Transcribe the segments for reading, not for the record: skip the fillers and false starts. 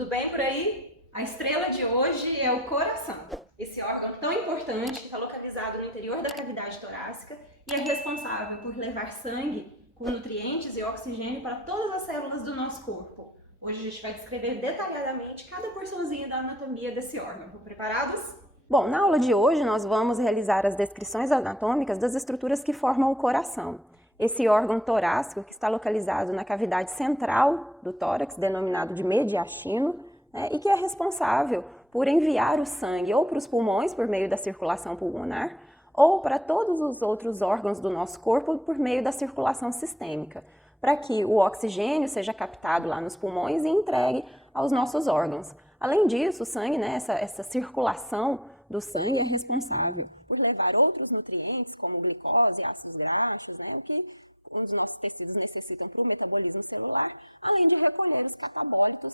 Tudo bem por aí? A estrela de hoje é o coração. Esse órgão tão importante que está localizado no interior da cavidade torácica e é responsável por levar sangue com nutrientes e oxigênio para todas as células do nosso corpo. Hoje a gente vai descrever detalhadamente cada porçãozinha da anatomia desse órgão. Estão preparados? Bom, na aula de hoje nós vamos realizar as descrições anatômicas das estruturas que formam o coração. Esse órgão torácico que está localizado na cavidade central do tórax, denominado de mediastino, e que é responsável por enviar o sangue ou para os pulmões por meio da circulação pulmonar ou para todos os outros órgãos do nosso corpo por meio da circulação sistêmica, para que o oxigênio seja captado lá nos pulmões e entregue aos nossos órgãos. Além disso, o sangue, essa circulação do sangue é responsável por levar outros nutrientes, como glicose, ácidos graxos, o que os nossos tecidos necessitam para o metabolismo celular, além de recolher os catabólitos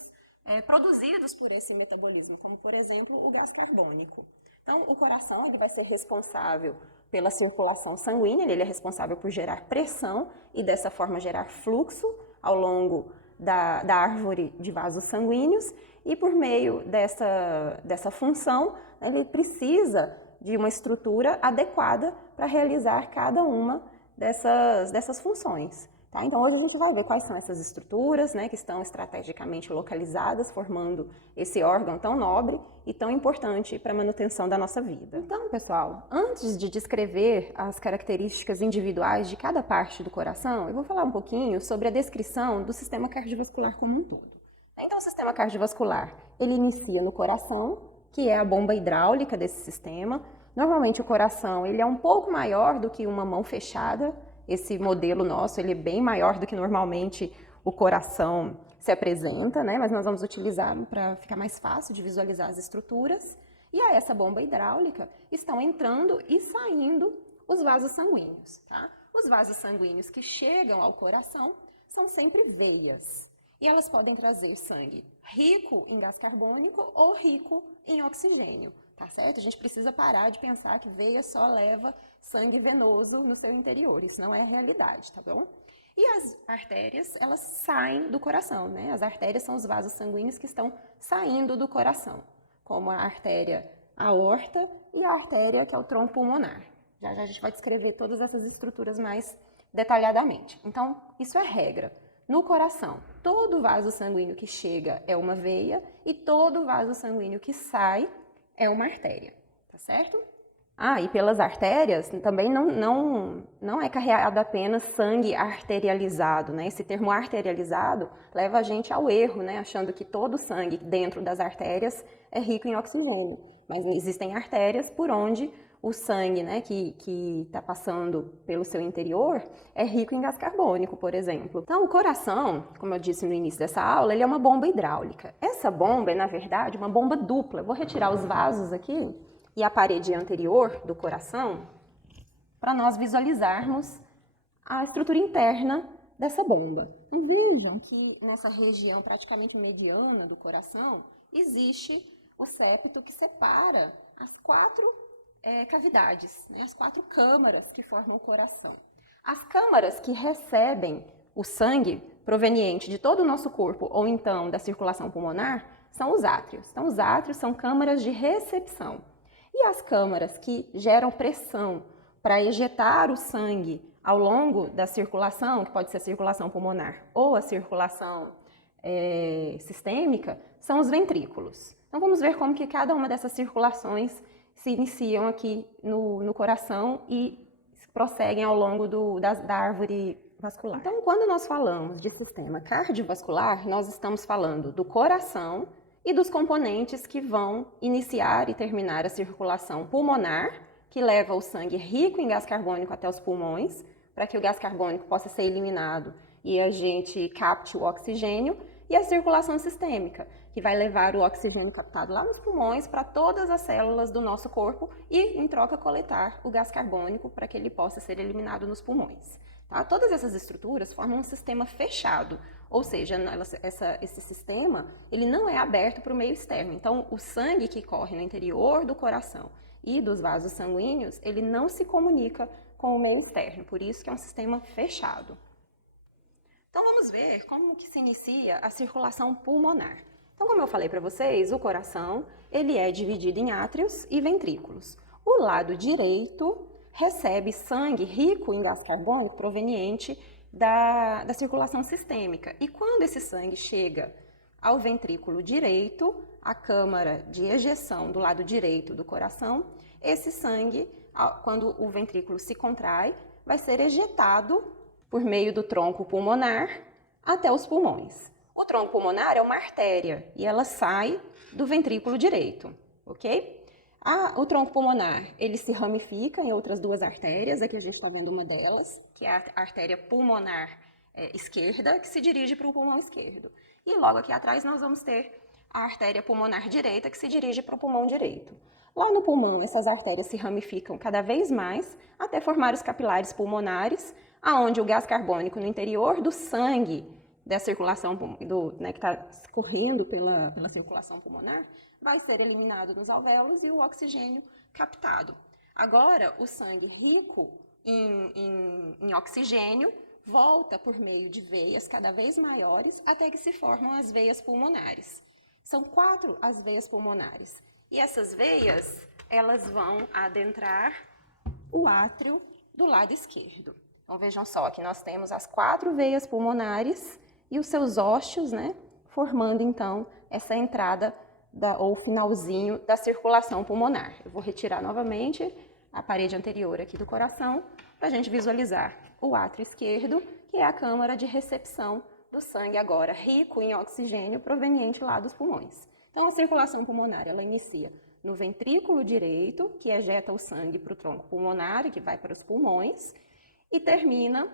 produzidos por esse metabolismo, como, por exemplo, o gás carbônico. Então, o coração ele vai ser responsável pela circulação sanguínea, ele é responsável por gerar pressão e, dessa forma, gerar fluxo ao longo da árvore de vasos sanguíneos, e por meio dessa função, ele precisa de uma estrutura adequada para realizar cada uma dessas funções. Tá? Então, hoje a gente vai ver quais são essas estruturas que estão estrategicamente localizadas, formando esse órgão tão nobre e tão importante para a manutenção da nossa vida. Então, pessoal, antes de descrever as características individuais de cada parte do coração, eu vou falar um pouquinho sobre a descrição do sistema cardiovascular como um todo. Então, o sistema cardiovascular, ele inicia no coração, que é a bomba hidráulica desse sistema. Normalmente, o coração ele é um pouco maior do que uma mão fechada. Esse modelo nosso ele é bem maior do que normalmente o coração se apresenta, mas nós vamos utilizar para ficar mais fácil de visualizar as estruturas. E a essa bomba hidráulica estão entrando e saindo os vasos sanguíneos. Tá? Os vasos sanguíneos que chegam ao coração são sempre veias. E elas podem trazer sangue rico em gás carbônico ou rico em oxigênio, tá certo? A gente precisa parar de pensar que veia só leva sangue venoso no seu interior. Isso não é a realidade, tá bom? E as artérias, elas saem do coração, As artérias são os vasos sanguíneos que estão saindo do coração, como a artéria aorta e a artéria que é o tronco pulmonar. Já a gente vai descrever todas essas estruturas mais detalhadamente. Então, isso é regra. No coração, todo vaso sanguíneo que chega é uma veia e todo vaso sanguíneo que sai é uma artéria, tá certo? E pelas artérias também não é carregado apenas sangue arterializado, Esse termo arterializado leva a gente ao erro, Achando que todo o sangue dentro das artérias é rico em oxigênio. Mas existem artérias por onde o sangue, que está passando pelo seu interior, é rico em gás carbônico, por exemplo. Então, o coração, como eu disse no início dessa aula, ele é uma bomba hidráulica. Essa bomba é, na verdade, uma bomba dupla. Eu vou retirar os vasos aqui e a parede anterior do coração para nós visualizarmos a estrutura interna dessa bomba. Vejam que nessa região praticamente mediana do coração existe o septo que separa as quatro cavidades, as quatro câmaras que formam o coração. As câmaras que recebem o sangue proveniente de todo o nosso corpo ou então da circulação pulmonar são os átrios. Então, os átrios são câmaras de recepção. E as câmaras que geram pressão para ejetar o sangue ao longo da circulação, que pode ser a circulação pulmonar ou a circulação sistêmica, são os ventrículos. Então, vamos ver como que cada uma dessas circulações se iniciam aqui no coração e prosseguem ao longo da árvore vascular. Então, quando nós falamos de sistema cardiovascular, nós estamos falando do coração e dos componentes que vão iniciar e terminar a circulação pulmonar, que leva o sangue rico em gás carbônico até os pulmões, para que o gás carbônico possa ser eliminado e a gente capte o oxigênio, e a circulação sistêmica, que vai levar o oxigênio captado lá nos pulmões para todas as células do nosso corpo e, em troca, coletar o gás carbônico para que ele possa ser eliminado nos pulmões. Tá? Todas essas estruturas formam um sistema fechado, ou seja, esse sistema ele não é aberto para o meio externo. Então, o sangue que corre no interior do coração e dos vasos sanguíneos, ele não se comunica com o meio externo, por isso que é um sistema fechado. Então, vamos ver como que se inicia a circulação pulmonar. Então, como eu falei para vocês, o coração ele é dividido em átrios e ventrículos. O lado direito recebe sangue rico em gás carbônico proveniente da circulação sistêmica. E quando esse sangue chega ao ventrículo direito, a câmara de ejeção do lado direito do coração, esse sangue, quando o ventrículo se contrai, vai ser ejetado por meio do tronco pulmonar até os pulmões. O tronco pulmonar é uma artéria e ela sai do ventrículo direito, ok? O tronco pulmonar, ele se ramifica em outras duas artérias, aqui a gente está vendo uma delas, que é a artéria pulmonar esquerda, que se dirige para o pulmão esquerdo. E logo aqui atrás nós vamos ter a artéria pulmonar direita, que se dirige para o pulmão direito. Lá no pulmão, essas artérias se ramificam cada vez mais, até formar os capilares pulmonares, aonde o gás carbônico no interior do sangue, da circulação, que está escorrendo pela circulação pulmonar, vai ser eliminado nos alvéolos e o oxigênio captado. Agora, o sangue rico em oxigênio volta por meio de veias cada vez maiores até que se formam as veias pulmonares. São 4 as veias pulmonares. E essas veias, elas vão adentrar o átrio do lado esquerdo. Então, vejam só, que nós temos as 4 veias pulmonares e os seus ósseos, formando, então, essa entrada ou finalzinho da circulação pulmonar. Eu vou retirar novamente a parede anterior aqui do coração para a gente visualizar o átrio esquerdo, que é a câmara de recepção do sangue agora rico em oxigênio proveniente lá dos pulmões. Então, a circulação pulmonar, ela inicia no ventrículo direito, que ejeta o sangue para o tronco pulmonar, que vai para os pulmões, e termina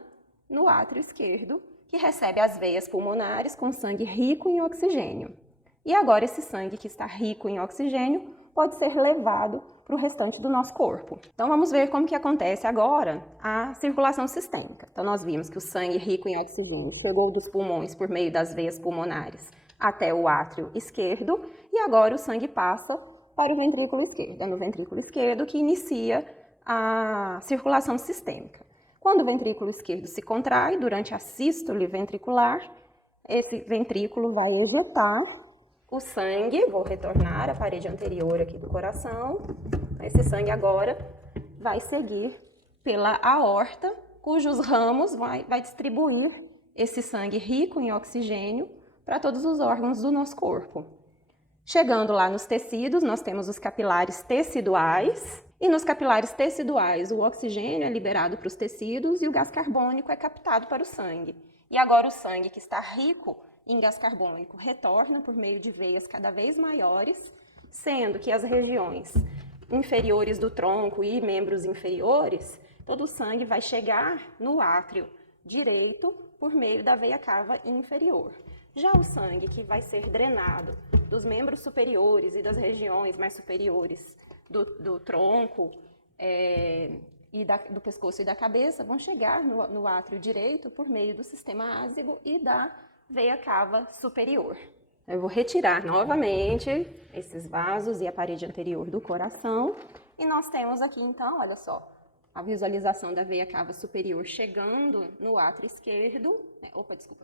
no átrio esquerdo, que recebe as veias pulmonares com sangue rico em oxigênio. E agora esse sangue que está rico em oxigênio pode ser levado para o restante do nosso corpo. Então vamos ver como que acontece agora a circulação sistêmica. Então nós vimos que o sangue rico em oxigênio chegou dos pulmões por meio das veias pulmonares até o átrio esquerdo e agora o sangue passa para o ventrículo esquerdo. É no ventrículo esquerdo que inicia a circulação sistêmica. Quando o ventrículo esquerdo se contrai durante a sístole ventricular, esse ventrículo vai ejetar o sangue, vou retornar à parede anterior aqui do coração. Esse sangue agora vai seguir pela aorta, cujos ramos vai distribuir esse sangue rico em oxigênio para todos os órgãos do nosso corpo. Chegando lá nos tecidos, nós temos os capilares teciduais, e nos capilares teciduais o oxigênio é liberado para os tecidos e o gás carbônico é captado para o sangue. E agora o sangue que está rico em gás carbônico retorna por meio de veias cada vez maiores, sendo que as regiões inferiores do tronco e membros inferiores, todo o sangue vai chegar no átrio direito por meio da veia cava inferior. Já o sangue que vai ser drenado dos membros superiores e das regiões mais superiores do tronco do pescoço e da cabeça vão chegar no átrio direito por meio do sistema ázigo e da veia cava superior. Eu vou retirar novamente esses vasos e a parede anterior do coração. E nós temos aqui, então, olha só, a visualização da veia cava superior chegando no átrio esquerdo,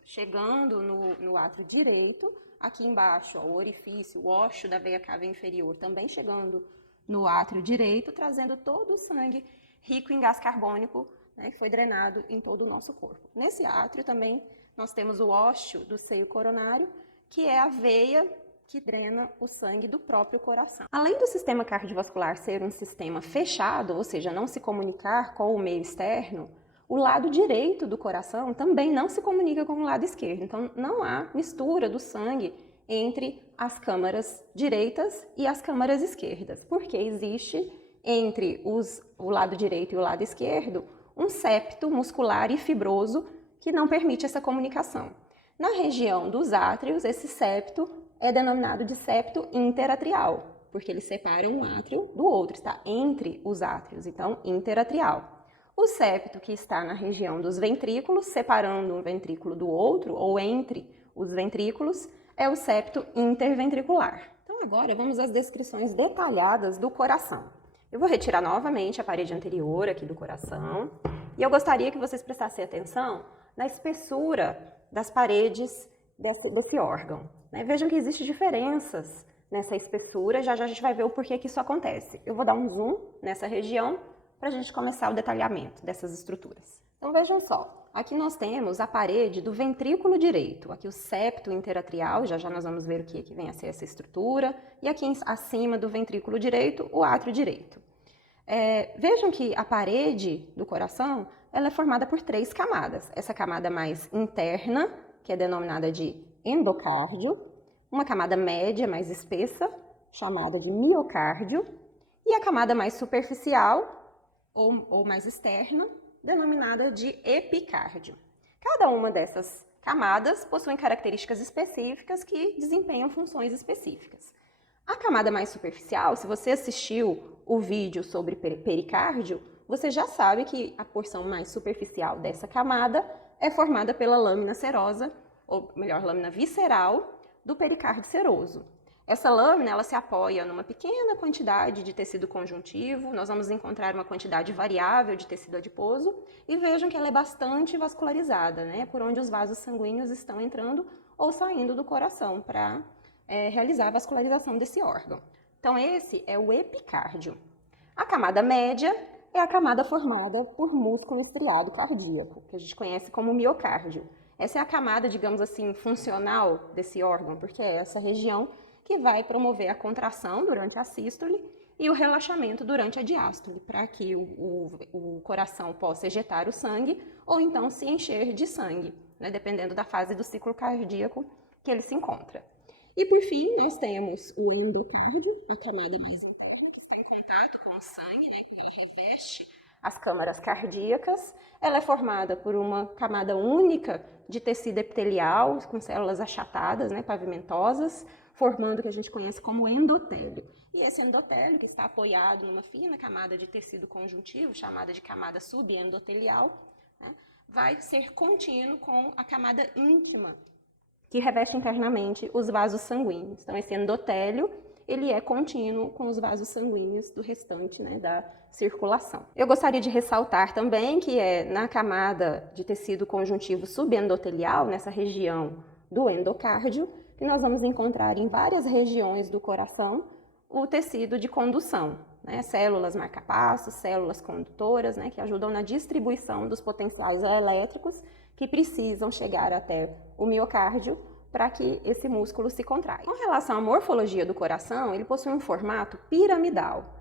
chegando no átrio direito. Aqui embaixo, ó, o orifício, o ósseo da veia cava inferior também chegando no átrio direito, trazendo todo o sangue rico em gás carbônico, que foi drenado em todo o nosso corpo. Nesse átrio também nós temos o ósseo do seio coronário, que é a veia que drena o sangue do próprio coração. Além do sistema cardiovascular ser um sistema fechado, ou seja, não se comunicar com o meio externo, o lado direito do coração também não se comunica com o lado esquerdo. Então, não há mistura do sangue entre as câmaras direitas e as câmaras esquerdas, porque existe entre o lado direito e o lado esquerdo um septo muscular e fibroso que não permite essa comunicação. Na região dos átrios, esse septo é denominado de septo interatrial, porque ele separa um átrio do outro, está entre os átrios, então interatrial. O septo que está na região dos ventrículos, separando um ventrículo do outro, ou entre os ventrículos, é o septo interventricular. Então agora vamos às descrições detalhadas do coração. Eu vou retirar novamente a parede anterior aqui do coração, e eu gostaria que vocês prestassem atenção na espessura das paredes desse órgão, né? Vejam que existem diferenças nessa espessura, já já a gente vai ver o porquê que isso acontece. Eu vou dar um zoom nessa região para a gente começar o detalhamento dessas estruturas. Então vejam só, aqui nós temos a parede do ventrículo direito, aqui o septo interatrial, já já nós vamos ver o que vem a ser essa estrutura, e aqui acima do ventrículo direito, o átrio direito. Vejam que a parede do coração, ela é formada por 3 camadas. Essa camada mais interna, que é denominada de endocárdio, uma camada média mais espessa, chamada de miocárdio, e a camada mais superficial, ou mais externa, denominada de epicárdio. Cada uma dessas camadas possui características específicas que desempenham funções específicas. A camada mais superficial, se você assistiu o vídeo sobre pericárdio, você já sabe que a porção mais superficial dessa camada é formada pela lâmina serosa, ou melhor, lâmina visceral, do pericárdio seroso. Essa lâmina, ela se apoia numa pequena quantidade de tecido conjuntivo, nós vamos encontrar uma quantidade variável de tecido adiposo, e vejam que ela é bastante vascularizada, né, por onde os vasos sanguíneos estão entrando ou saindo do coração para realizar a vascularização desse órgão. Então esse é o epicárdio. A camada média é a camada formada por músculo estriado cardíaco, que a gente conhece como miocárdio. Essa é a camada, digamos assim, funcional desse órgão, porque é essa região que vai promover a contração durante a sístole e o relaxamento durante a diástole, para que o coração possa ejetar o sangue ou então se encher de sangue, né, dependendo da fase do ciclo cardíaco que ele se encontra. E por fim, nós temos o endocárdio, a camada mais interna, que está em contato com o sangue, né, que ela reveste as câmaras cardíacas. Ela é formada por uma camada única de tecido epitelial, com células achatadas, né, pavimentosas, formando o que a gente conhece como endotélio. E esse endotélio, que está apoiado numa fina camada de tecido conjuntivo, chamada de camada subendotelial, né, vai ser contínuo com a camada íntima, que reveste internamente os vasos sanguíneos. Então, esse endotélio, ele é contínuo com os vasos sanguíneos do restante, né, da circulação. Eu gostaria de ressaltar também que na camada de tecido conjuntivo subendotelial, nessa região do endocárdio, que nós vamos encontrar em várias regiões do coração o tecido de condução, né, células marca-passos, células condutoras, né, que ajudam na distribuição dos potenciais elétricos que precisam chegar até o miocárdio para que esse músculo se contraia. Com relação à morfologia do coração, ele possui um formato piramidal.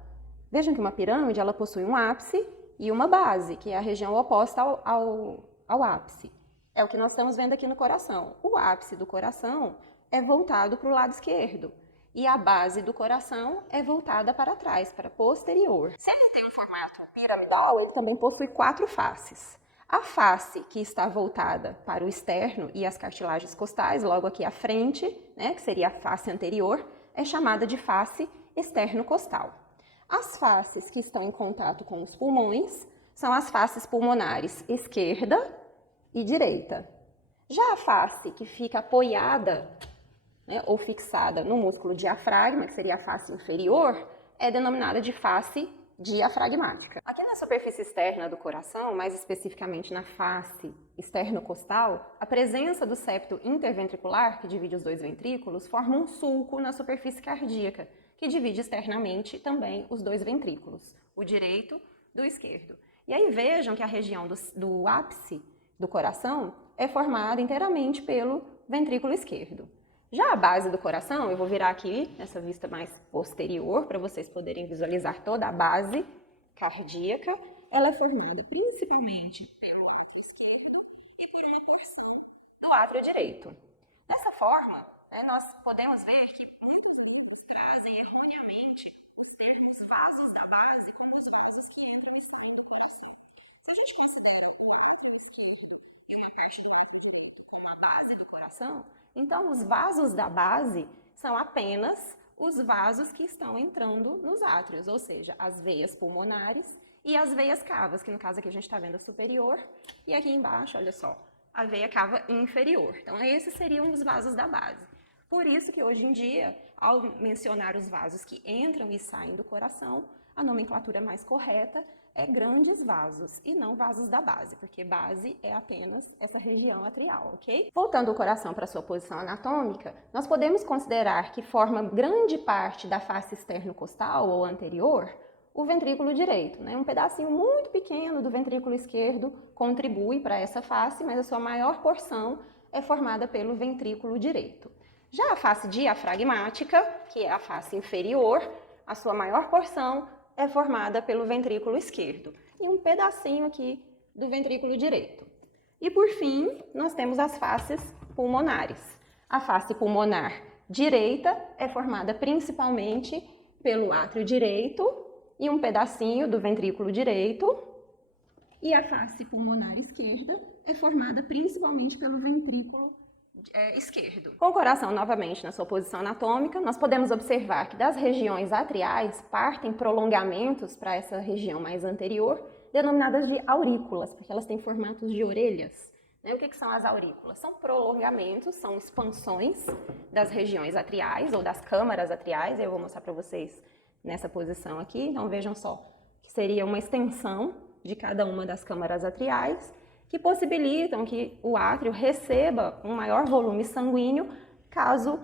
Vejam que uma pirâmide ela possui um ápice e uma base, que é a região oposta ao ápice. É o que nós estamos vendo aqui no coração. O ápice do coração é voltado para o lado esquerdo e a base do coração é voltada para trás, para posterior. Se ele tem um formato piramidal, ele também possui 4 faces. A face que está voltada para o externo e as cartilagens costais, logo aqui à frente, né, que seria a face anterior, é chamada de face externo-costal. As faces que estão em contato com os pulmões são as faces pulmonares esquerda e direita. Já a face que fica apoiada, né, ou fixada no músculo diafragma, que seria a face inferior, é denominada de face diafragmática. Aqui na superfície externa do coração, mais especificamente na face externo-costal, a presença do septo interventricular, que divide os 2 ventrículos, forma um sulco na superfície cardíaca, que divide externamente também os 2 ventrículos, o direito do esquerdo. E aí vejam que a região do ápice do coração é formada inteiramente pelo ventrículo esquerdo. Já a base do coração, eu vou virar aqui nessa vista mais posterior para vocês poderem visualizar toda a base cardíaca. Ela é formada principalmente pelo átrio esquerdo e por uma porção do átrio direito. Dessa forma, né, nós podemos ver que muitos livros trazem erroneamente os termos vasos da base como os vasos que entram e saem do coração. Se a gente considera o átrio esquerdo e uma parte do átrio direito como a base do coração, então os vasos da base são apenas os vasos que estão entrando nos átrios, ou seja, as veias pulmonares e as veias cavas, que no caso aqui a gente está vendo a superior, e aqui embaixo, olha só, a veia cava inferior. Então esses seriam os vasos da base. Por isso que hoje em dia, ao mencionar os vasos que entram e saem do coração, a nomenclatura mais correta grandes vasos e não vasos da base, porque base é apenas essa região atrial, ok? Voltando o coração para sua posição anatômica, nós podemos considerar que forma grande parte da face externo-costal ou anterior o ventrículo direito, né? Um pedacinho muito pequeno do ventrículo esquerdo contribui para essa face, mas a sua maior porção é formada pelo ventrículo direito. Já a face diafragmática, que é a face inferior, a sua maior porção é formada pelo ventrículo esquerdo e um pedacinho aqui do ventrículo direito. E por fim, nós temos as faces pulmonares. A face pulmonar direita é formada principalmente pelo átrio direito e um pedacinho do ventrículo direito, e a face pulmonar esquerda é formada principalmente pelo ventrículo esquerdo. Com o coração novamente na sua posição anatômica, nós podemos observar que das regiões atriais partem prolongamentos para essa região mais anterior, denominadas de aurículas, porque elas têm formatos de orelhas. O que são as aurículas? São prolongamentos, são expansões das regiões atriais ou das câmaras atriais. Eu vou mostrar para vocês nessa posição aqui. Então vejam só que seria uma extensão de cada uma das câmaras atriais, que possibilitam que o átrio receba um maior volume sanguíneo caso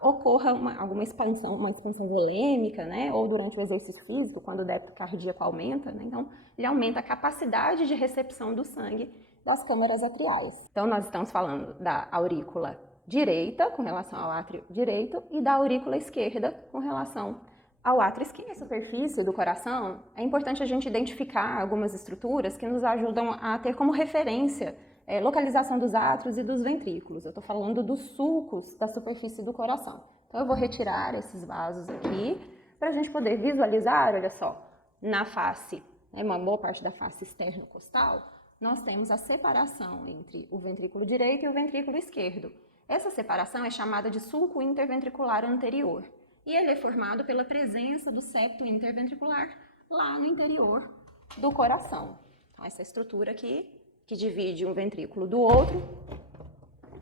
ocorra alguma expansão, uma expansão volêmica, né? Ou durante o exercício físico, quando o débito cardíaco aumenta, né? Então, ele aumenta a capacidade de recepção do sangue das câmaras atriais. Então, nós estamos falando da aurícula direita, com relação ao átrio direito, e da aurícula esquerda, com relação ao átrio esquerdo. Na superfície do coração, é importante a gente identificar algumas estruturas que nos ajudam a ter como referência localização dos átrios e dos ventrículos. Eu estou falando dos sulcos da superfície do coração. Então, eu vou retirar esses vasos aqui para a gente poder visualizar, olha só, na face, uma boa parte da face externo-costal, nós temos a separação entre o ventrículo direito e o ventrículo esquerdo. Essa separação é chamada de sulco interventricular anterior. E ele é formado pela presença do septo interventricular lá no interior do coração. Então, essa estrutura aqui, que divide um ventrículo do outro,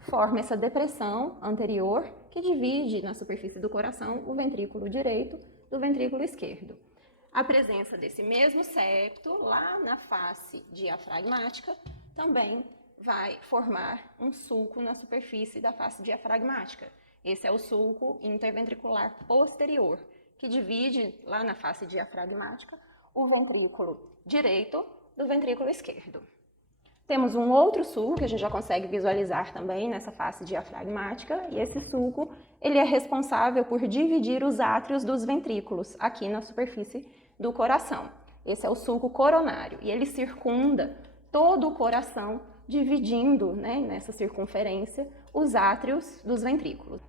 forma essa depressão anterior, que divide na superfície do coração o ventrículo direito do ventrículo esquerdo. A presença desse mesmo septo lá na face diafragmática também vai formar um sulco na superfície da face diafragmática. Esse é o sulco interventricular posterior, que divide lá na face diafragmática o ventrículo direito do ventrículo esquerdo. Temos um outro sulco que a gente já consegue visualizar também nessa face diafragmática, e esse sulco ele é responsável por dividir os átrios dos ventrículos aqui na superfície do coração. Esse é o sulco coronário e ele circunda todo o coração, dividindo, nessa circunferência os átrios dos ventrículos.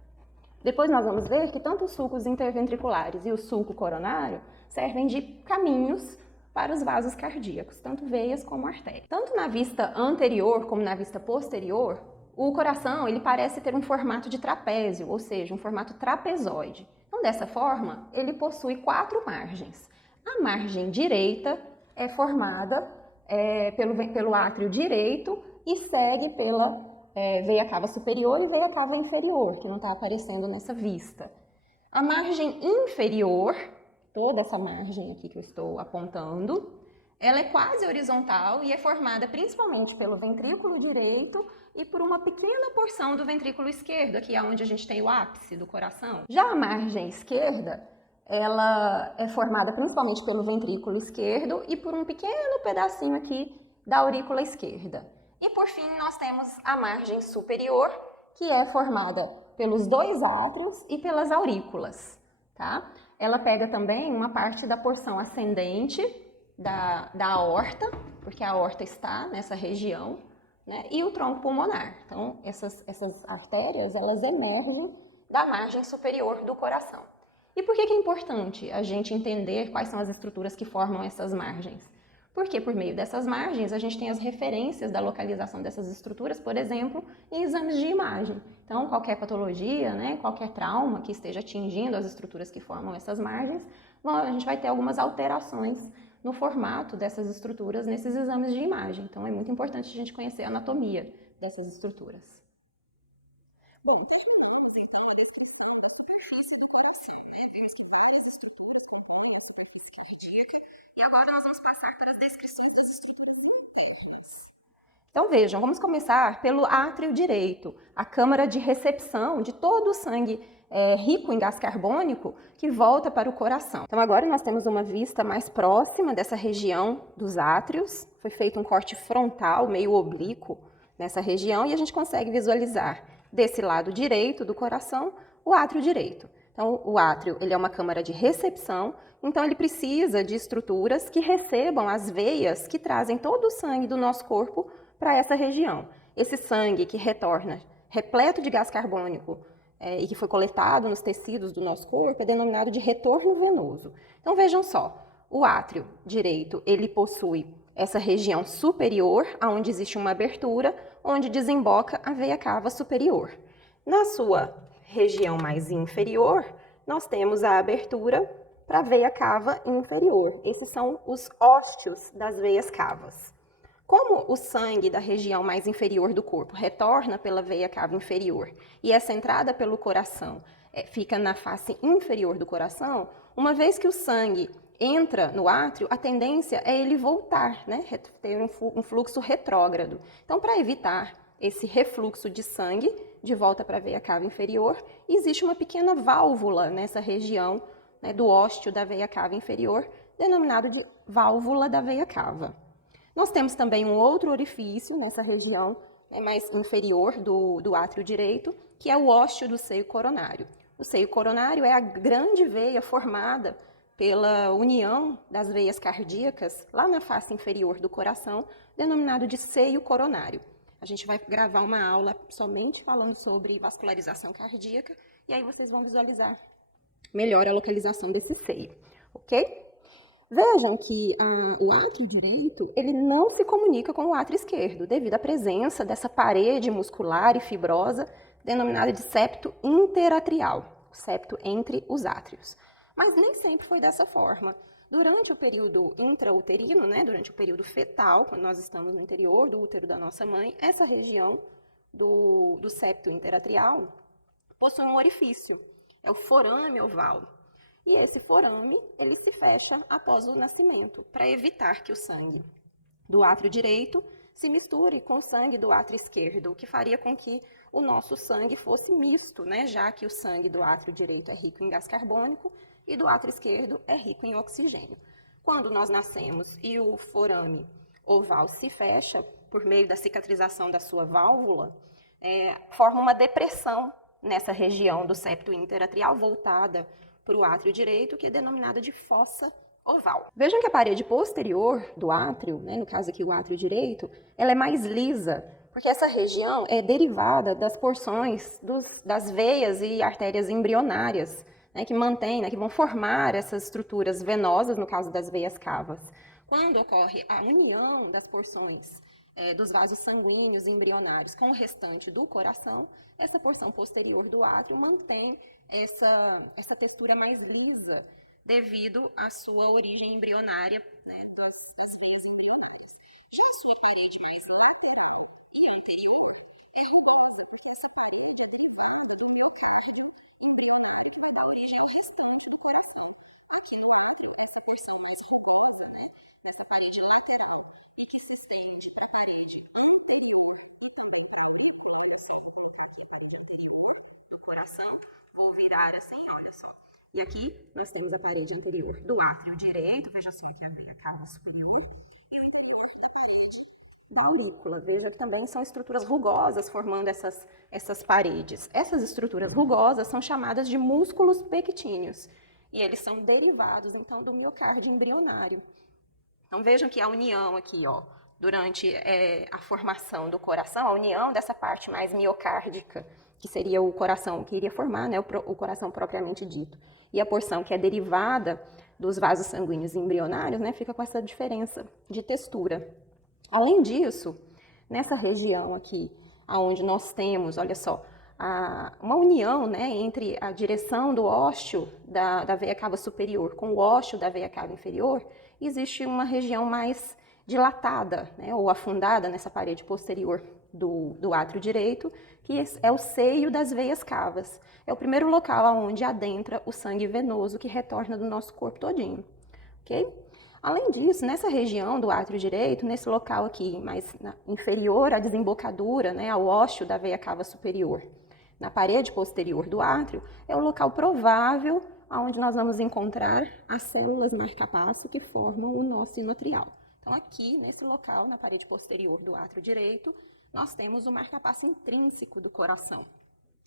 Depois nós vamos ver que tanto os sulcos interventriculares e o sulco coronário servem de caminhos para os vasos cardíacos, tanto veias como artérias. Tanto na vista anterior como na vista posterior, o coração ele parece ter um formato de trapézio, ou seja, um formato trapezoide. Então, dessa forma, ele possui 4 margens. A margem direita é formada pelo átrio direito e segue pela veia cava superior e veia cava inferior, que não está aparecendo nessa vista. A margem inferior, toda essa margem aqui que eu estou apontando, ela é quase horizontal e é formada principalmente pelo ventrículo direito e por uma pequena porção do ventrículo esquerdo, aqui é onde a gente tem o ápice do coração. Já a margem esquerda, ela é formada principalmente pelo ventrículo esquerdo e por um pequeno pedacinho aqui da aurícula esquerda. E por fim, nós temos a margem superior, que é formada pelos 2 átrios e pelas aurículas, tá? Ela pega também uma parte da porção ascendente da aorta, porque a aorta está nessa região, e o tronco pulmonar. Então, essas artérias, elas emergem da margem superior do coração. E por que é importante a gente entender quais são as estruturas que formam essas margens? Porque por meio dessas margens a gente tem as referências da localização dessas estruturas, por exemplo, em exames de imagem. Então, qualquer patologia, qualquer trauma que esteja atingindo as estruturas que formam essas margens, a gente vai ter algumas alterações no formato dessas estruturas nesses exames de imagem. Então, é muito importante a gente conhecer a anatomia dessas estruturas. Bom, e agora nós vamos passar para as Então vejam, vamos começar pelo átrio direito, a câmara de recepção de todo o sangue rico em gás carbônico que volta para o coração. Então agora nós temos uma vista mais próxima dessa região dos átrios, foi feito um corte frontal, meio oblíquo nessa região e a gente consegue visualizar desse lado direito do coração o átrio direito. Então o átrio ele é uma câmara de recepção, então ele precisa de estruturas que recebam as veias que trazem todo o sangue do nosso corpo para essa região. Esse sangue que retorna repleto de gás carbônico e que foi coletado nos tecidos do nosso corpo é denominado de retorno venoso. Então vejam só, o átrio direito ele possui essa região superior, onde existe uma abertura, onde desemboca a veia cava superior. Na sua região mais inferior, nós temos a abertura para a veia cava inferior. Esses são os ósteos das veias cavas. Como o sangue da região mais inferior do corpo retorna pela veia cava inferior e essa entrada pelo coração fica na face inferior do coração, uma vez que o sangue entra no átrio, a tendência é ele voltar, né? Ter um fluxo retrógrado. Então, para evitar esse refluxo de sangue de volta para a veia cava inferior, existe uma pequena válvula nessa região, né, do ósteo da veia cava inferior, denominado de válvula da veia cava. Nós temos também um outro orifício nessa região mais inferior do átrio direito, que é o ósteo do seio coronário. O seio coronário é a grande veia formada pela união das veias cardíacas lá na face inferior do coração, denominado de seio coronário. A gente vai gravar uma aula somente falando sobre vascularização cardíaca e aí vocês vão visualizar melhor a localização desse seio, ok? Vejam que o átrio direito ele não se comunica com o átrio esquerdo, devido à presença dessa parede muscular e fibrosa, denominada de septo interatrial, o septo entre os átrios. Mas nem sempre foi dessa forma. Durante o período intrauterino, né, durante o período fetal, quando nós estamos no interior do útero da nossa mãe, essa região do septo interatrial possui um orifício, é o forame oval. E esse forame, ele se fecha após o nascimento, para evitar que o sangue do átrio direito se misture com o sangue do átrio esquerdo, o que faria com que o nosso sangue fosse misto, né? Já que o sangue do átrio direito é rico em gás carbônico e do átrio esquerdo é rico em oxigênio. Quando nós nascemos e o forame oval se fecha por meio da cicatrização da sua válvula, forma uma depressão nessa região do septo interatrial voltada para o átrio direito, que é denominada de fossa oval. Vejam que a parede posterior do átrio, né, no caso aqui o átrio direito, ela é mais lisa, porque essa região é derivada das porções das veias e artérias embrionárias, né, que mantêm, né, que vão formar essas estruturas venosas, no caso das veias cavas. Quando ocorre a união das porções dos vasos sanguíneos embrionários com o restante do coração, essa porção posterior do átrio mantém essa textura mais lisa devido à sua origem embrionária, né, das veias embrionárias. Já a sua parede mais lateral e anterior a origem restante do coração, aqui essa versão mais remota, né, nessa parede lateral e que se estende para a parede do coração. Vou virar assim, olha só. E aqui nós temos a parede anterior do átrio direito, veja só que a veia cava superior, e da aurícula. Veja que também são estruturas rugosas formando essas paredes. Essas estruturas rugosas são chamadas de músculos pectíneos e eles são derivados, então, do miocárdio embrionário. Então, vejam que a união aqui, ó, durante a formação do coração, a união dessa parte mais miocárdica, que seria o coração que iria formar, né, o coração propriamente dito, e a porção que é derivada dos vasos sanguíneos embrionários, né, fica com essa diferença de textura. Além disso, nessa região aqui, onde nós temos, olha só, uma união, né, entre a direção do ósteo da veia cava superior com o ósteo da veia cava inferior, existe uma região mais dilatada, né, ou afundada nessa parede posterior do átrio direito, que é o seio das veias cavas. É o primeiro local onde adentra o sangue venoso que retorna do nosso corpo todinho, ok? Além disso, nessa região do átrio direito, nesse local aqui mais inferior à desembocadura, né, ao ósseo da veia cava superior, na parede posterior do átrio, é o local provável onde nós vamos encontrar as células marca-passo que formam o nó sinoatrial. Então, aqui, nesse local, na parede posterior do átrio direito, nós temos o marca-passo intrínseco do coração.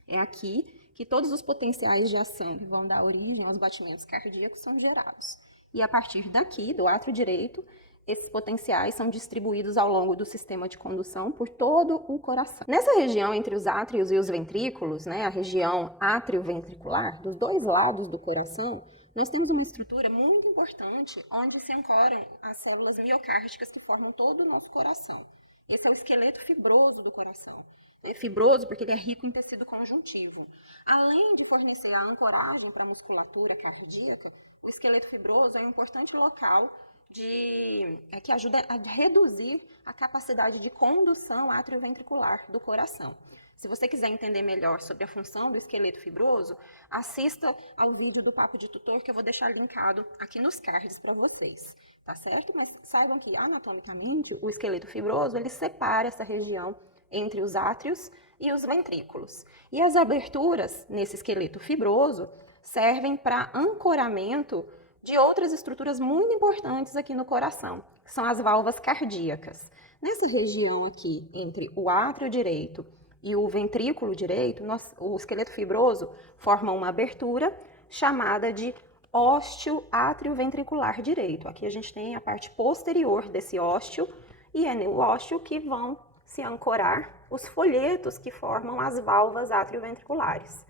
É aqui que todos os potenciais de ação que vão dar origem aos batimentos cardíacos são gerados. E a partir daqui, do átrio direito, esses potenciais são distribuídos ao longo do sistema de condução por todo o coração. Nessa região entre os átrios e os ventrículos, né, a região átrio-ventricular, dos dois lados do coração, nós temos uma estrutura muito importante onde se ancoram as células miocárdicas que formam todo o nosso coração. Esse é o esqueleto fibroso do coração. É fibroso porque ele é rico em tecido conjuntivo. Além de fornecer a ancoragem para a musculatura cardíaca, o esqueleto fibroso é um importante local que ajuda a reduzir a capacidade de condução atrioventricular do coração. Se você quiser entender melhor sobre a função do esqueleto fibroso, assista ao vídeo do Papo de Tutor que eu vou deixar linkado aqui nos cards para vocês, tá certo? Mas saibam que anatomicamente o esqueleto fibroso ele separa essa região entre os átrios e os ventrículos. E as aberturas nesse esqueleto fibroso servem para ancoramento de outras estruturas muito importantes aqui no coração, que são as válvulas cardíacas. Nessa região aqui, entre o átrio direito e o ventrículo direito, o esqueleto fibroso forma uma abertura chamada de ósteo atrioventricular direito. Aqui a gente tem a parte posterior desse ósteo, e é no ósteo que vão se ancorar os folhetos que formam as válvulas atrioventriculares,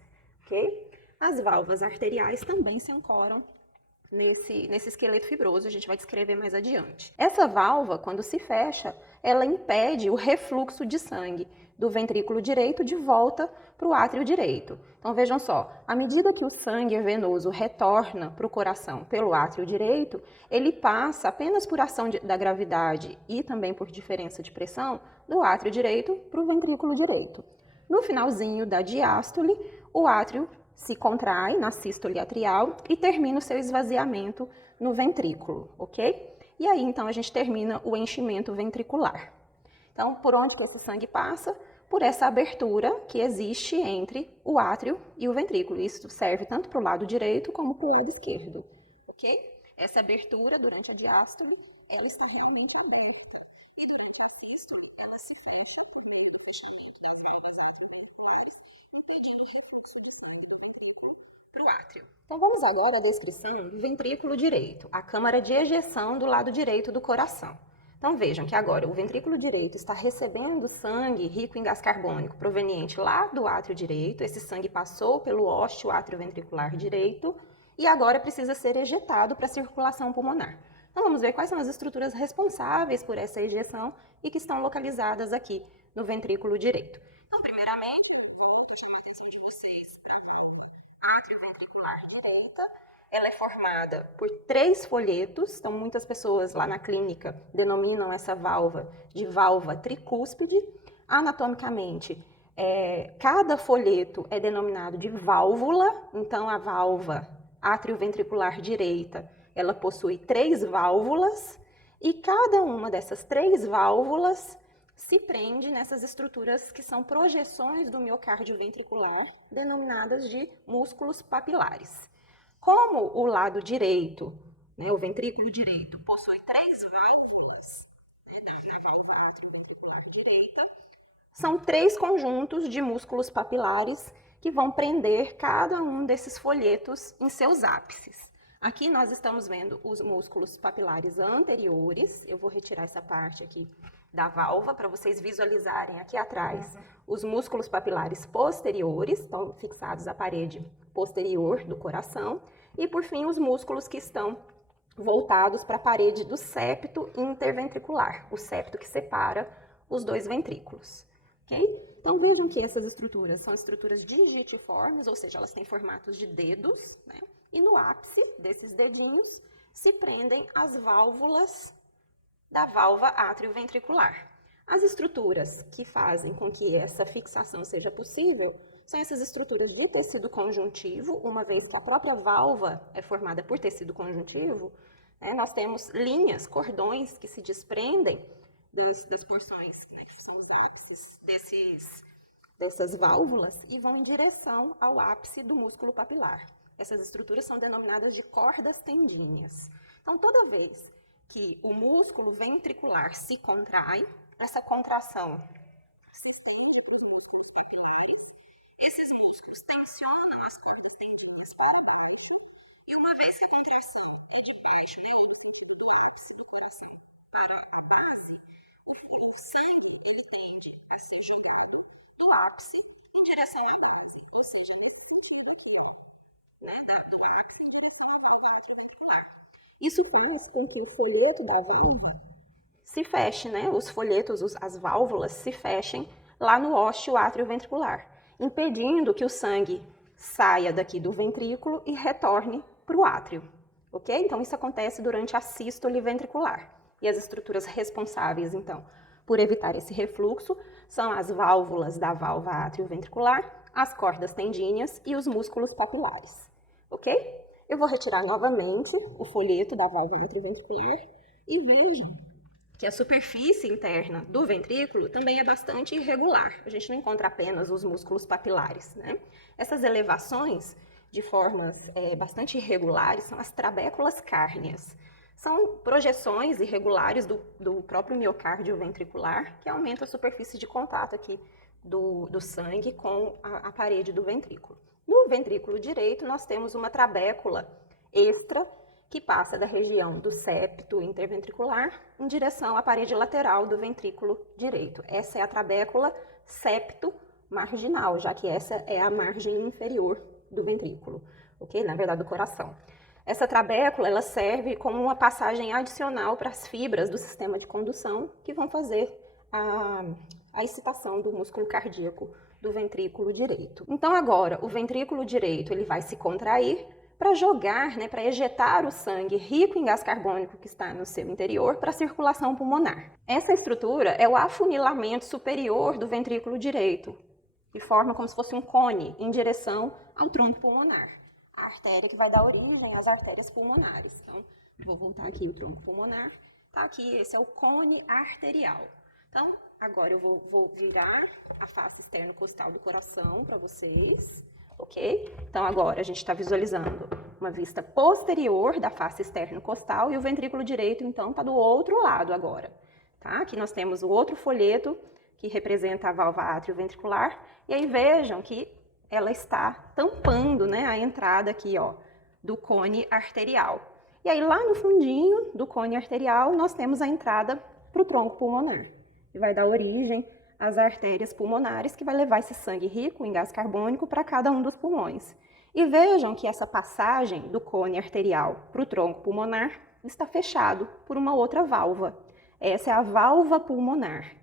ok? As válvulas arteriais também se ancoram nesse esqueleto fibroso, a gente vai descrever mais adiante. Essa válvula, quando se fecha, ela impede o refluxo de sangue do ventrículo direito de volta para o átrio direito. Então vejam só, à medida que o sangue venoso retorna para o coração pelo átrio direito, ele passa apenas por ação da gravidade e também por diferença de pressão do átrio direito para o ventrículo direito. No finalzinho da diástole, o átrio se contrai na sístole atrial e termina o seu esvaziamento no ventrículo, ok? E aí, então, a gente termina o enchimento ventricular. Então, por onde que esse sangue passa? Por essa abertura que existe entre o átrio e o ventrículo. Isso serve tanto para o lado direito como para o lado esquerdo, ok? Essa abertura, durante a diástole, ela está realmente aberta. E durante a sístole, ela se fecha por meio do fechamento das válvulas atrioventriculares, impedindo o refluxo de sangue do ventrículo para o átrio. Então, vamos agora à descrição do ventrículo direito, a câmara de ejeção do lado direito do coração. Então vejam que agora o ventrículo direito está recebendo sangue rico em gás carbônico proveniente lá do átrio direito, esse sangue passou pelo ósteo atrioventricular direito e agora precisa ser ejetado para a circulação pulmonar. Então vamos ver quais são as estruturas responsáveis por essa ejeção e que estão localizadas aqui no ventrículo direito. Então, primeiramente, vou chamar a atenção de vocês para a atrioventricular direita. Ela é formada por 3 folhetos, então muitas pessoas lá na clínica denominam essa válvula de válvula tricúspide. Anatomicamente, cada folheto é denominado de válvula, então a válvula atrioventricular direita, ela possui 3 válvulas e cada uma dessas 3 válvulas se prende nessas estruturas que são projeções do miocárdio ventricular, denominadas de músculos papilares. Como o lado direito, né, o ventrículo direito, possui 3 válvulas, né, na válvula atrioventricular direita, são 3 conjuntos de músculos papilares que vão prender cada um desses folhetos em seus ápices. Aqui nós estamos vendo os músculos papilares anteriores, eu vou retirar essa parte aqui da válvula para vocês visualizarem aqui atrás os músculos papilares posteriores, estão fixados à parede posterior do coração, e por fim os músculos que estão voltados para a parede do septo interventricular, o septo que separa os 2 ventrículos, ok? Então vejam que essas estruturas são estruturas digitiformes, ou seja, elas têm formatos de dedos, né? E no ápice desses dedinhos se prendem as válvulas da válvula atrioventricular. As estruturas que fazem com que essa fixação seja possível são essas estruturas de tecido conjuntivo, uma vez que a própria válvula é formada por tecido conjuntivo, Nós temos linhas, cordões que se desprendem das porções, né, que são os ápices dessas válvulas e vão em direção ao ápice do músculo papilar. Essas estruturas são denominadas de cordas tendíneas. Então, toda vez que o músculo ventricular se contrai, essa contração se estende para os músculos capilares, esses músculos tensionam as cordas tendíneas para baixo, e uma vez que a contração é de baixo, né, do ápice do coração para a base, o sangue ele tende a ser jogado do ápice em direção à base, ou seja, do fluxo né, do ápice em direção à válvula ventricular. Isso faz com que o folheto da válvula se feche, né? Os folhetos, as válvulas se fechem lá no ósseo átrio ventricular, impedindo que o sangue saia daqui do ventrículo e retorne para o átrio, ok? Então, isso acontece durante a sístole ventricular. E as estruturas responsáveis, então, por evitar esse refluxo são as válvulas da válvula átrio-ventricular, as cordas tendíneas e os músculos papilares, ok? Eu vou retirar novamente o folheto da válvula átrio-ventricular e vejo que a superfície interna do ventrículo também é bastante irregular. A gente não encontra apenas os músculos papilares, né? Essas elevações de formas bastante irregulares são as trabéculas cárneas. São projeções irregulares do próprio miocárdio ventricular que aumentam a superfície de contato aqui do sangue com a parede do ventrículo. No ventrículo direito, nós temos uma trabécula extra que passa da região do septo interventricular em direção à parede lateral do ventrículo direito. Essa é a trabécula septo marginal, já que essa é a margem inferior do ventrículo, ok? Na verdade, do coração. Essa trabécula, ela serve como uma passagem adicional para as fibras do sistema de condução que vão fazer a excitação do músculo cardíaco do ventrículo direito. Então, agora, o ventrículo direito ele vai se contrair para jogar, né, para ejetar o sangue rico em gás carbônico que está no seu interior para a circulação pulmonar. Essa estrutura é o afunilamento superior do ventrículo direito, que forma como se fosse um cone em direção ao tronco pulmonar. A artéria que vai dar origem às artérias pulmonares. Então, vou voltar aqui o tronco pulmonar. Tá aqui, esse é o cone arterial. Então, agora eu vou virar a face externo-costal do coração para vocês, ok? Então, agora a gente está visualizando uma vista posterior da face externo-costal e o ventrículo direito, então, está do outro lado agora, tá? Aqui nós temos o outro folheto que representa a válvula átrio-ventricular e aí vejam que ela está tampando, né, a entrada aqui, ó, do cone arterial. E aí, lá no fundinho do cone arterial, nós temos a entrada para o tronco pulmonar, que vai dar origem às artérias pulmonares, que vai levar esse sangue rico em gás carbônico para cada um dos pulmões. E vejam que essa passagem do cone arterial para o tronco pulmonar está fechado por uma outra válvula. Essa é a válvula pulmonar.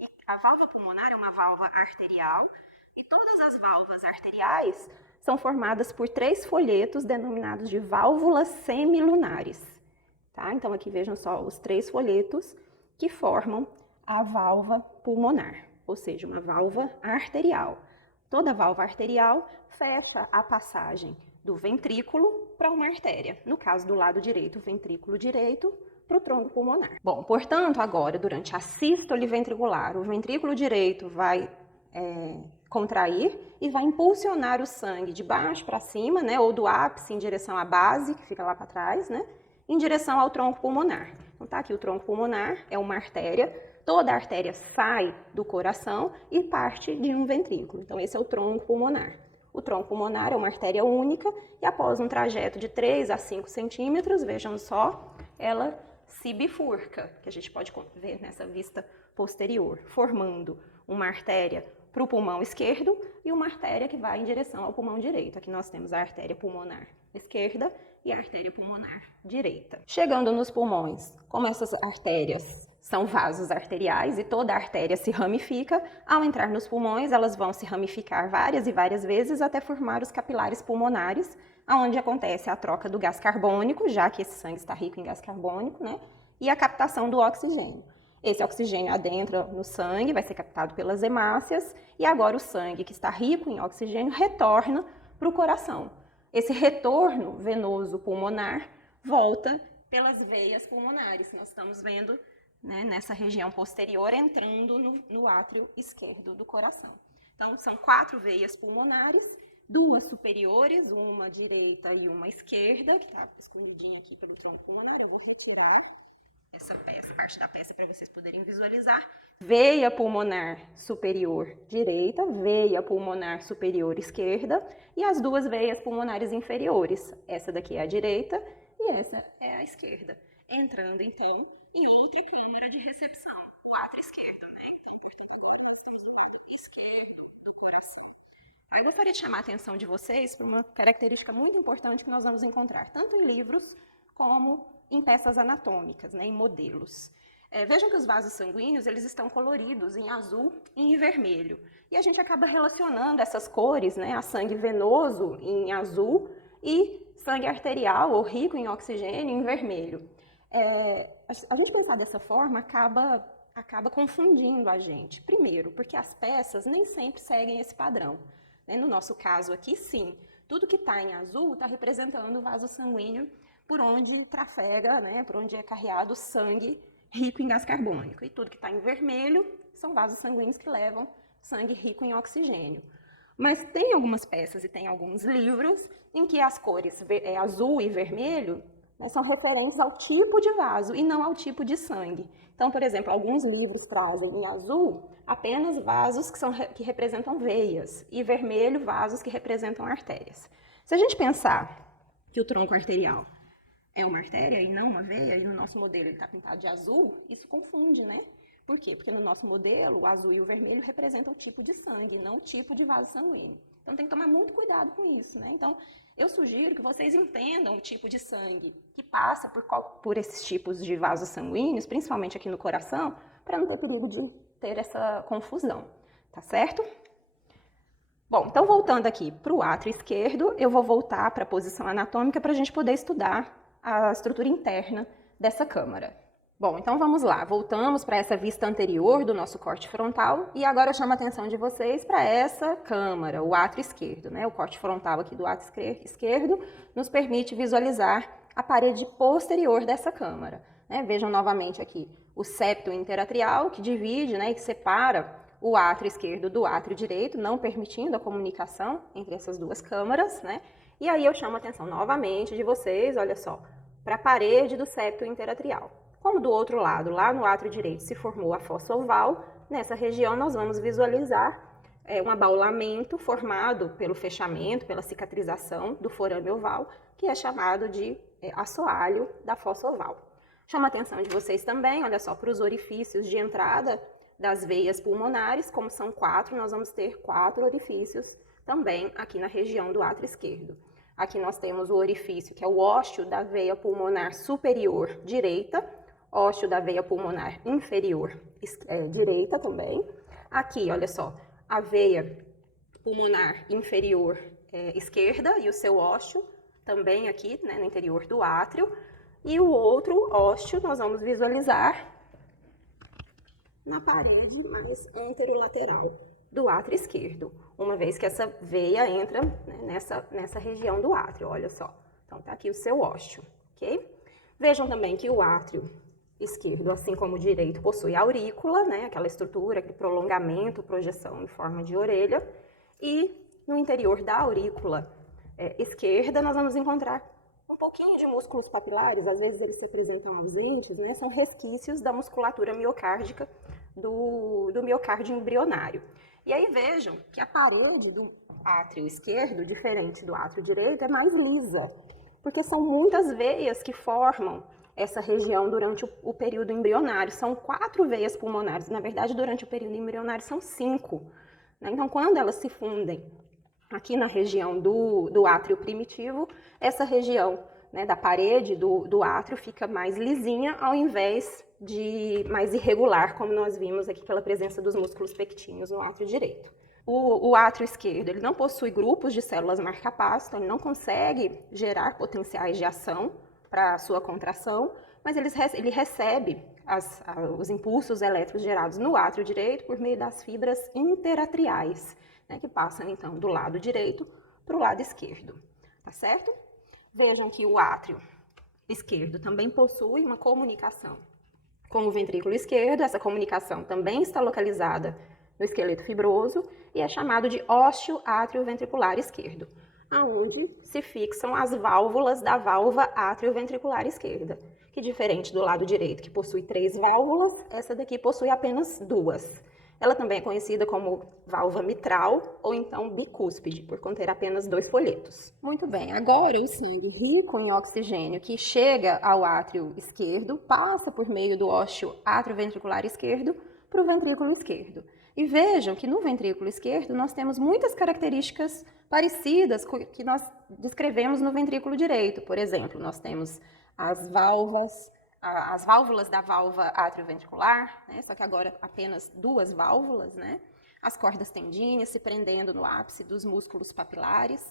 E a válvula pulmonar é uma válvula arterial, e todas as válvulas arteriais são formadas por 3 folhetos denominados de válvulas semilunares. Tá? Então, aqui vejam só os 3 folhetos que formam a válvula pulmonar, ou seja, uma válvula arterial. Toda válvula arterial fecha a passagem do ventrículo para uma artéria. No caso do lado direito, o ventrículo direito para o tronco pulmonar. Bom, portanto, agora, durante a sístole ventricular, o ventrículo direito vai contrair e vai impulsionar o sangue de baixo para cima, né, ou do ápice em direção à base, que fica lá para trás, né, em direção ao tronco pulmonar. Então, tá aqui o tronco pulmonar, é uma artéria, toda a artéria sai do coração e parte de um ventrículo. Então, esse é o tronco pulmonar. O tronco pulmonar é uma artéria única e após um trajeto de 3 a 5 centímetros, vejam só, ela se bifurca, que a gente pode ver nessa vista posterior, formando uma artéria para o pulmão esquerdo e uma artéria que vai em direção ao pulmão direito. Aqui nós temos a artéria pulmonar esquerda e a artéria pulmonar direita. Chegando nos pulmões, como essas artérias são vasos arteriais e toda artéria se ramifica, ao entrar nos pulmões elas vão se ramificar várias e várias vezes até formar os capilares pulmonares, onde acontece a troca do gás carbônico, já que esse sangue está rico em gás carbônico, né? E a captação do oxigênio. Esse oxigênio adentra no sangue, vai ser captado pelas hemácias, e agora o sangue que está rico em oxigênio retorna para o coração. Esse retorno venoso pulmonar volta pelas veias pulmonares. Nós estamos vendo, né, nessa região posterior, entrando no átrio esquerdo do coração. Então, são 4 veias pulmonares, 2 superiores, uma direita e uma esquerda, que está escondidinha aqui pelo tronco pulmonar. Eu vou retirar essa parte da peça para vocês poderem visualizar. Veia pulmonar superior direita, veia pulmonar superior esquerda e as 2 veias pulmonares inferiores. Essa daqui é a direita e essa é a esquerda. Entrando, então, em outra câmara de recepção, o átrio esquerdo, né? Então, passamos a parte esquerda do coração. Aí eu gostaria de chamar a atenção de vocês para uma característica muito importante que nós vamos encontrar, tanto em livros como em peças anatômicas, né, em modelos. Vejam que os vasos sanguíneos, eles estão coloridos em azul e em vermelho. E a gente acaba relacionando essas cores, né, a sangue venoso em azul e sangue arterial ou rico em oxigênio em vermelho. A gente pensar dessa forma acaba confundindo a gente. Primeiro, porque as peças nem sempre seguem esse padrão. Né? No nosso caso aqui, sim, tudo que está em azul está representando o vaso sanguíneo por onde trafega, né, por onde é carreado sangue rico em gás carbônico. E tudo que está em vermelho são vasos sanguíneos que levam sangue rico em oxigênio. Mas tem algumas peças e tem alguns livros em que as cores azul e vermelho, né, são referentes ao tipo de vaso e não ao tipo de sangue. Então, por exemplo, alguns livros trazem em azul apenas vasos que representam veias e vermelho vasos que representam artérias. Se a gente pensar que o tronco arterial é uma artéria e não uma veia, e no nosso modelo ele está pintado de azul, isso confunde, né? Por quê? Porque no nosso modelo, o azul e o vermelho representam o tipo de sangue, não o tipo de vaso sanguíneo. Então tem que tomar muito cuidado com isso, né? Então, eu sugiro que vocês entendam o tipo de sangue que passa por esses tipos de vasos sanguíneos, principalmente aqui no coração, para não ter perigo de ter essa confusão, tá certo? Bom, então voltando aqui para o átrio esquerdo, eu vou voltar para a posição anatômica para a gente poder estudar a estrutura interna dessa câmara. Bom, então vamos lá, voltamos para essa vista anterior do nosso corte frontal e agora eu chamo a atenção de vocês para essa câmara, o átrio esquerdo, né? O corte frontal aqui do átrio esquerdo nos permite visualizar a parede posterior dessa câmara, né? Vejam novamente aqui o septo interatrial que divide, né, e que separa o átrio esquerdo do átrio direito, não permitindo a comunicação entre essas 2 câmaras, né? E aí eu chamo a atenção novamente de vocês, olha só, para a parede do septo interatrial. Como do outro lado, lá no átrio direito, se formou a fossa oval, nessa região nós vamos visualizar um abaulamento formado pelo fechamento, pela cicatrização do forame oval, que é chamado de assoalho da fossa oval. Chamo a atenção de vocês também, olha só, para os orifícios de entrada das veias pulmonares, como são 4, nós vamos ter 4 orifícios também aqui na região do átrio esquerdo. Aqui nós temos o orifício, que é o ósseo da veia pulmonar superior direita, ósseo da veia pulmonar inferior direita também. Aqui, olha só, a veia pulmonar inferior esquerda e o seu ósseo, também aqui, né, no interior do átrio. E o outro ósseo nós vamos visualizar na parede mais anterolateral do átrio esquerdo, uma vez que essa veia entra, né, nessa região do átrio, olha só. Então, tá aqui o seu ósseo, ok? Vejam também que o átrio esquerdo, assim como o direito, possui aurícula, né, aquela estrutura de prolongamento, projeção em forma de orelha, e no interior da aurícula esquerda nós vamos encontrar um pouquinho de músculos papilares, às vezes eles se apresentam ausentes, né, são resquícios da musculatura miocárdica do miocárdio embrionário. E aí vejam que a parede do átrio esquerdo, diferente do átrio direito, é mais lisa, porque são muitas veias que formam essa região durante o período embrionário. São 4 veias pulmonares, na verdade, durante o período embrionário são 5. Né? Então, quando elas se fundem aqui na região do átrio primitivo, essa região, né, da parede do átrio fica mais lisinha, ao invés de mais irregular, como nós vimos aqui pela presença dos músculos pectíneos no átrio direito. O átrio esquerdo ele não possui grupos de células marca-passo, então ele não consegue gerar potenciais de ação para a sua contração, mas ele recebe os impulsos elétricos gerados no átrio direito por meio das fibras interatriais, né, que passam então do lado direito para o lado esquerdo, tá certo? Vejam que o átrio esquerdo também possui uma comunicação com o ventrículo esquerdo. Essa comunicação também está localizada no esqueleto fibroso e é chamado de ósseo atrioventricular esquerdo, aonde se fixam as válvulas da válvula atrioventricular esquerda, que diferente do lado direito, que possui 3 válvulas, essa daqui possui apenas 2. Ela também é conhecida como válvula mitral ou então bicúspide, por conter apenas 2 folhetos. Muito bem, agora o sangue rico em oxigênio que chega ao átrio esquerdo passa por meio do ósseo atrioventricular esquerdo para o ventrículo esquerdo. E vejam que no ventrículo esquerdo nós temos muitas características parecidas com que nós descrevemos no ventrículo direito. Por exemplo, nós temos as válvulas da válvula atrioventricular, né? Só que agora apenas 2 válvulas, né? As cordas tendíneas se prendendo no ápice dos músculos papilares.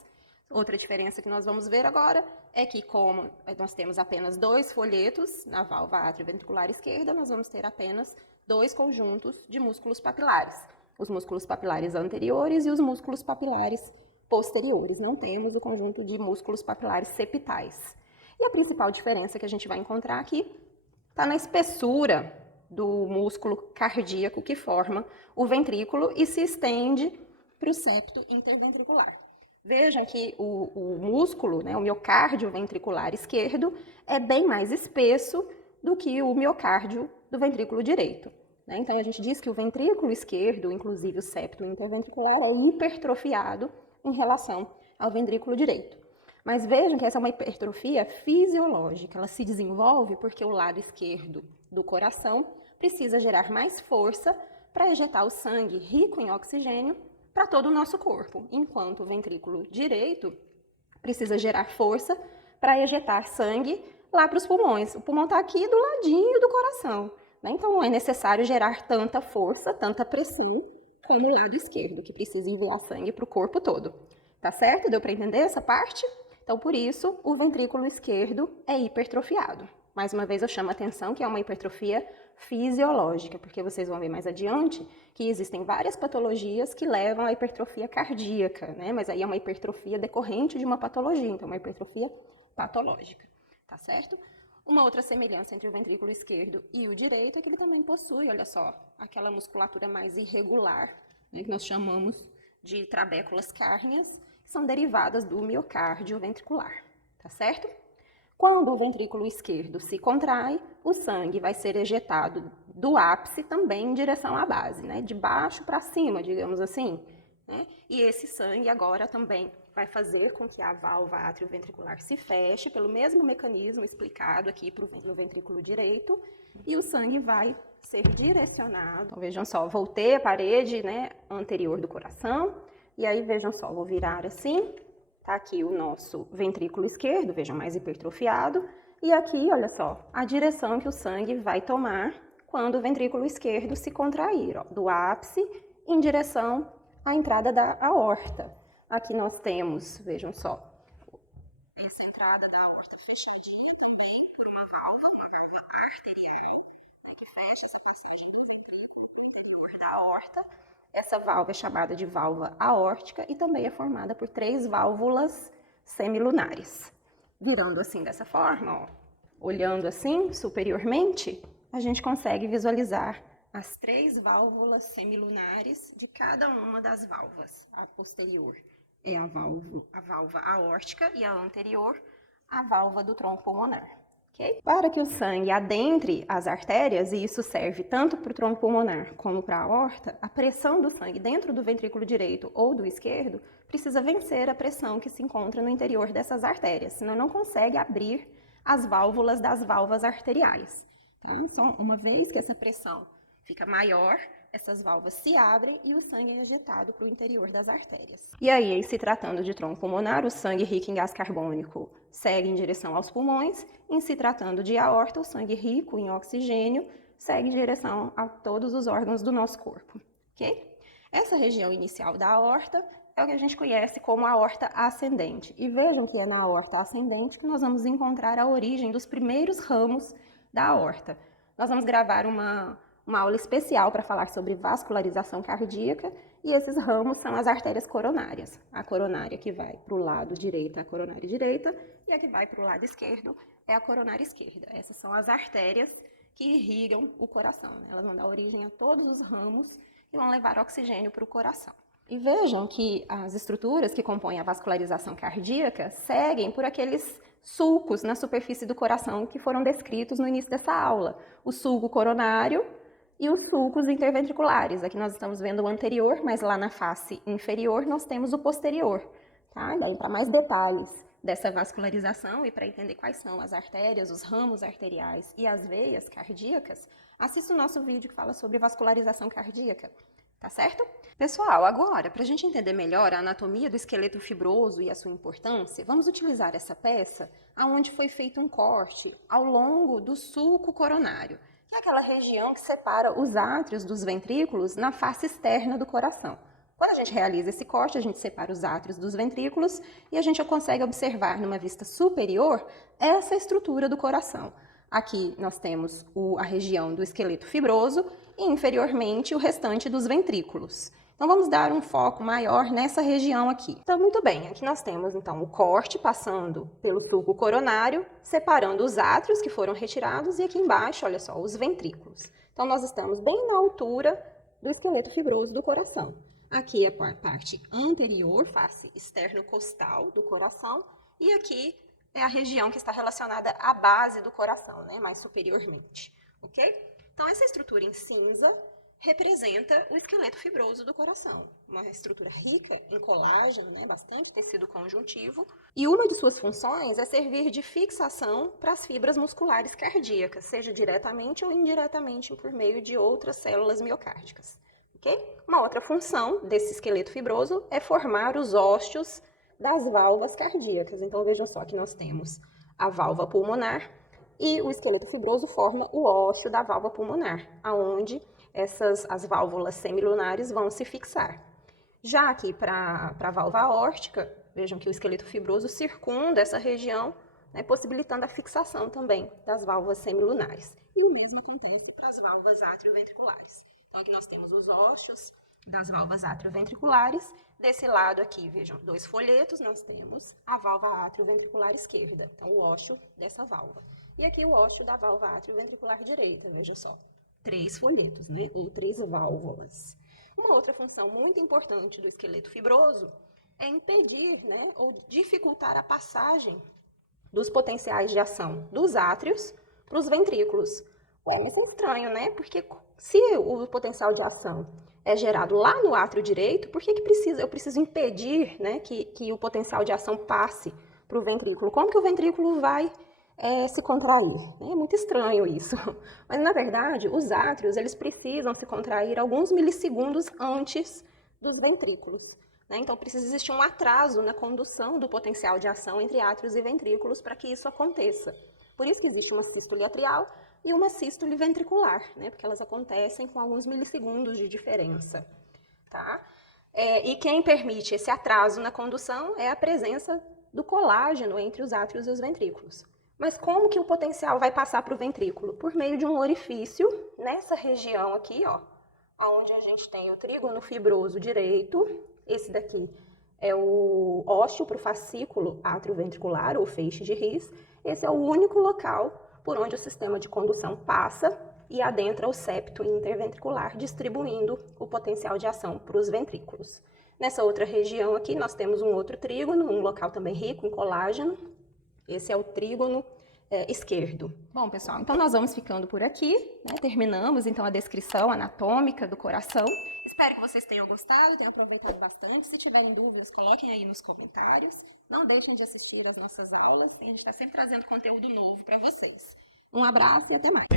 Outra diferença que nós vamos ver agora é que, como nós temos apenas 2 folhetos na válvula atrioventricular esquerda, nós vamos ter apenas 2 conjuntos de músculos papilares. Os músculos papilares anteriores e os músculos papilares posteriores. Não temos o conjunto de músculos papilares septais. E a principal diferença que a gente vai encontrar aqui está na espessura do músculo cardíaco que forma o ventrículo e se estende para o septo interventricular. Vejam que o músculo, né, o miocárdio ventricular esquerdo, é bem mais espesso do que o miocárdio do ventrículo direito. Né? Então, a gente diz que o ventrículo esquerdo, inclusive o septo interventricular, é hipertrofiado em relação ao ventrículo direito. Mas vejam que essa é uma hipertrofia fisiológica, ela se desenvolve porque o lado esquerdo do coração precisa gerar mais força para ejetar o sangue rico em oxigênio para todo o nosso corpo, enquanto o ventrículo direito precisa gerar força para ejetar sangue lá para os pulmões. O pulmão está aqui do ladinho do coração, né? Então não é necessário gerar tanta força, tanta pressão como o lado esquerdo, que precisa enviar sangue para o corpo todo. Tá certo? Deu para entender essa parte? Então, por isso, o ventrículo esquerdo é hipertrofiado. Mais uma vez, eu chamo a atenção que é uma hipertrofia fisiológica, porque vocês vão ver mais adiante que existem várias patologias que levam à hipertrofia cardíaca, né? Mas aí é uma hipertrofia decorrente de uma patologia, então é uma hipertrofia patológica, tá certo? Uma outra semelhança entre o ventrículo esquerdo e o direito é que ele também possui, olha só, aquela musculatura mais irregular, né, que nós chamamos de trabéculas cárneas, que são derivadas do miocárdio ventricular, tá certo? Quando o ventrículo esquerdo se contrai, o sangue vai ser ejetado do ápice também em direção à base, né? De baixo para cima, digamos assim, né? E esse sangue agora também vai fazer com que a válvula atrioventricular se feche pelo mesmo mecanismo explicado aqui no ventrículo direito, e o sangue vai ser direcionado. Então, vejam só, voltei a parede, né, anterior do coração, e aí vejam só, vou virar assim. Tá aqui o nosso ventrículo esquerdo, vejam, mais hipertrofiado. E aqui, olha só, a direção que o sangue vai tomar quando o ventrículo esquerdo se contrair, ó, do ápice em direção à entrada da aorta. Aqui nós temos, vejam só, essa entrada da aorta fechadinha também por uma válvula arterial, né, que fecha essa passagem do ventrículo interior da aorta. Essa válvula é chamada de válvula aórtica e também é formada por 3 válvulas semilunares. Virando assim dessa forma, ó, olhando assim superiormente, a gente consegue visualizar as 3 válvulas semilunares de cada uma das válvulas. A posterior é a válvula aórtica e a anterior a válvula do tronco pulmonar. Okay? Para que o sangue adentre as artérias, e isso serve tanto para o tronco pulmonar como para a aorta, a pressão do sangue dentro do ventrículo direito ou do esquerdo precisa vencer a pressão que se encontra no interior dessas artérias, senão não consegue abrir as válvulas das válvulas arteriais. Tá? Só uma vez que essa pressão fica maior, essas válvulas se abrem e o sangue é ejetado para o interior das artérias. E aí, em se tratando de tronco pulmonar, o sangue rico em gás carbônico segue em direção aos pulmões. Em se tratando de aorta, o sangue rico em oxigênio segue em direção a todos os órgãos do nosso corpo. Okay? Essa região inicial da aorta é o que a gente conhece como aorta ascendente. E vejam que é na aorta ascendente que nós vamos encontrar a origem dos primeiros ramos da aorta. Nós vamos gravar uma uma aula especial para falar sobre vascularização cardíaca, e esses ramos são as artérias coronárias. A coronária que vai para o lado direito é a coronária direita, e a que vai para o lado esquerdo é a coronária esquerda. Essas são as artérias que irrigam o coração, né? Elas vão dar origem a todos os ramos e vão levar oxigênio para o coração. E vejam que as estruturas que compõem a vascularização cardíaca seguem por aqueles sulcos na superfície do coração que foram descritos no início dessa aula. O sulco coronário e os sulcos interventriculares. Aqui nós estamos vendo o anterior, mas lá na face inferior nós temos o posterior. Tá? Daí, para mais detalhes dessa vascularização e para entender quais são as artérias, os ramos arteriais e as veias cardíacas, assista o nosso vídeo que fala sobre vascularização cardíaca. Tá certo? Pessoal, agora, para a gente entender melhor a anatomia do esqueleto fibroso e a sua importância, vamos utilizar essa peça onde foi feito um corte ao longo do sulco coronário, que é aquela região que separa os átrios dos ventrículos na face externa do coração. Quando a gente realiza esse corte, a gente separa os átrios dos ventrículos e a gente consegue observar numa vista superior essa estrutura do coração. Aqui nós temos a região do esqueleto fibroso e inferiormente o restante dos ventrículos. Então vamos dar um foco maior nessa região aqui. Então muito bem, aqui nós temos então o corte passando pelo sulco coronário, separando os átrios que foram retirados e aqui embaixo, olha só, os ventrículos. Então nós estamos bem na altura do esqueleto fibroso do coração. Aqui é a parte anterior, face externo-costal do coração, e aqui é a região que está relacionada à base do coração, né, mais superiormente, ok? Então, essa estrutura em cinza representa o esqueleto fibroso do coração, uma estrutura rica em colágeno, né, bastante tecido conjuntivo, e uma de suas funções é servir de fixação para as fibras musculares cardíacas, seja diretamente ou indiretamente por meio de outras células miocárdicas, ok? Uma outra função desse esqueleto fibroso é formar os ósseos das válvulas cardíacas. Então, vejam só que nós temos a válvula pulmonar e o esqueleto fibroso forma o ósseo da válvula pulmonar, aonde as válvulas semilunares vão se fixar. Já aqui para a válvula aórtica, vejam que o esqueleto fibroso circunda essa região, né, possibilitando a fixação também das válvulas semilunares. E o mesmo acontece para as válvulas atrioventriculares. Então, aqui nós temos os ósseos das válvulas atrioventriculares. Desse lado aqui, vejam, 2 folhetos, nós temos a válvula atrioventricular esquerda, então o ósseo dessa válvula. E aqui o ósseo da válvula atrioventricular direita, veja só, 3 folhetos, né, ou 3 válvulas. Uma outra função muito importante do esqueleto fibroso é impedir, né, ou dificultar a passagem dos potenciais de ação dos átrios para os ventrículos. Bom, isso é estranho, né, porque se o potencial de ação é gerado lá no átrio direito, por que eu preciso impedir, né, que o potencial de ação passe para o ventrículo? Como que o ventrículo vai se contrair? É muito estranho isso. Mas, na verdade, os átrios eles precisam se contrair alguns milissegundos antes dos ventrículos, né? Então, precisa existir um atraso na condução do potencial de ação entre átrios e ventrículos para que isso aconteça. Por isso que existe uma sístole atrial e uma sístole ventricular, né? Porque elas acontecem com alguns milissegundos de diferença, tá? E quem permite esse atraso na condução é a presença do colágeno entre os átrios e os ventrículos. Mas como que o potencial vai passar para o ventrículo? Por meio de um orifício nessa região aqui, ó, onde a gente tem o trígono fibroso direito. Esse daqui é o ósseo para o fascículo atrioventricular, ou feixe de His. Esse é o único local por onde o sistema de condução passa e adentra o septo interventricular, distribuindo o potencial de ação para os ventrículos. Nessa outra região aqui, nós temos um outro trígono, um local também rico em colágeno. Esse é o trígono esquerdo. Bom, pessoal, então nós vamos ficando por aqui, né? Terminamos, então, a descrição anatômica do coração. Espero que vocês tenham gostado, tenham aproveitado bastante. Se tiverem dúvidas, coloquem aí nos comentários. Não deixem de assistir às nossas aulas. A gente está sempre trazendo conteúdo novo para vocês. Um abraço e até mais.